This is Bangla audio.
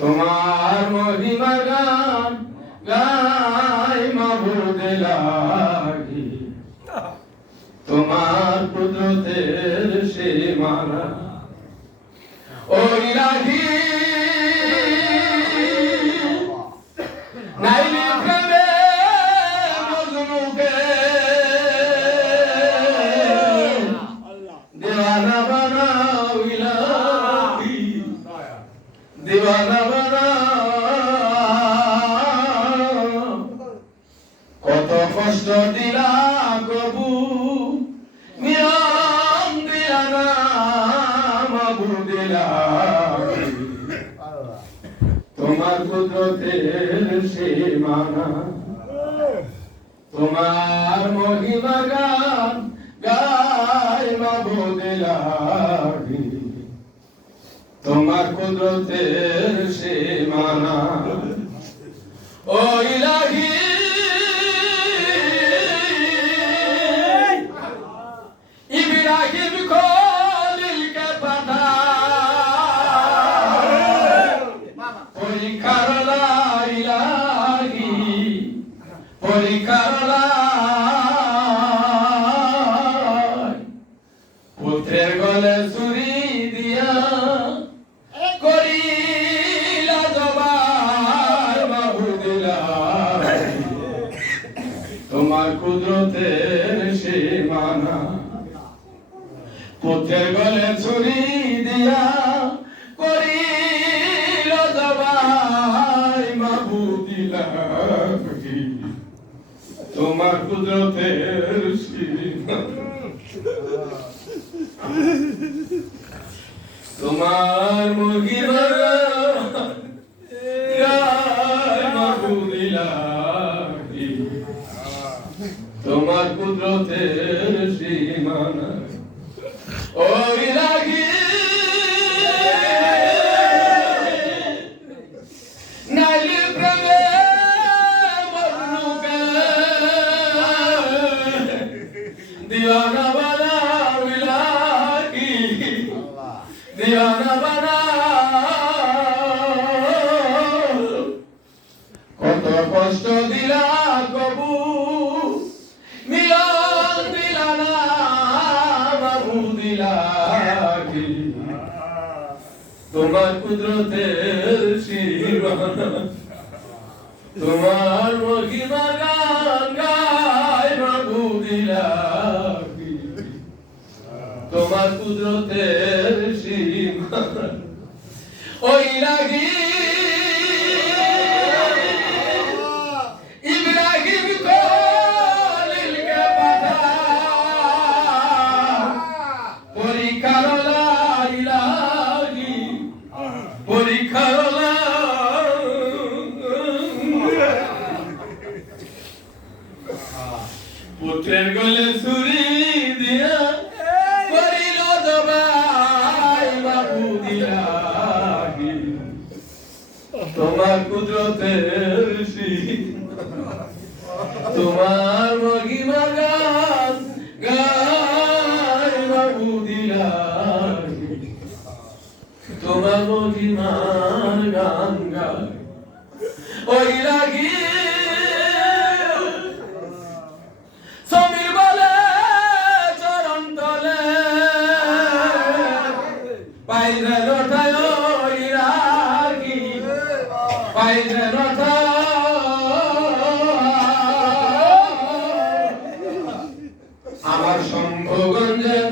তোমার মহিমা গান গাই মাবুদ ইলাহি, তোমার কুদরতের সীমানা ও ইলাহি। নাইলে প্রেমে মজনুকে দিওয়ানা বানাও ইলাহি, দিওয়ানা বানাও। কত কষ্ট দিলা কবু নিয়ম দিলা না মাবুদ ইলাহি, তোমার কুদরতের সীমানা, তোমার মহিমা গান গায় মাবুদ ইলাহি, তোমার কুদরতের সীমানা ও ইলাহি। ইব্রাহিম খলিলকে পাঠায় পরীক্ষার ইলাহি, পরীক্ষার পুত্রের গলে ছুরি দিয়া করিলা জবাই মাবুদ ইলাহি, তোমার কুদরতের সীমানা, পুত্রের গলে ছুরি দিয়া করিল জবাই মাবুদ ইলাহি, তোমার কুদরতের সীমানা, তোমার মহিমা গায় মাবুদ ইলাহি, তোমার কুদরতের সীমানা ও ইলাহি। নাইলে প্রেমে মজনুকে দিওয়ানা বানাও ইলাহি, দিওয়ানা বানাও। কত কষ্ট দিলা কবু মিলন দিলা না মাবুদ ইলাহি, তোমার কুদরতের সীমানা, তোমার মহিমা গান গায় মাবুদ ইলাহি, তোমার কুদরতের সীমানা ও ইলাহি। ইব্রাহিম খলিলকে পাঠায় পরীক্ষার ইলাহি, পরীক্ষার পুত্রের গলে ছুরি দিয়া করিল জবাই মাবুদ ইলাহি, তোমার কুদরতের সীমানা, তোমার মহিমা গান গায় মাবুদ ইলাহি, তোমার মহিমার গান গায় ও ইলাহি। সমীর বলে চরণ তলে পাইলে রটায় ইলাহি, পাইলে রটায় আমার শম্ভুগঞ্জের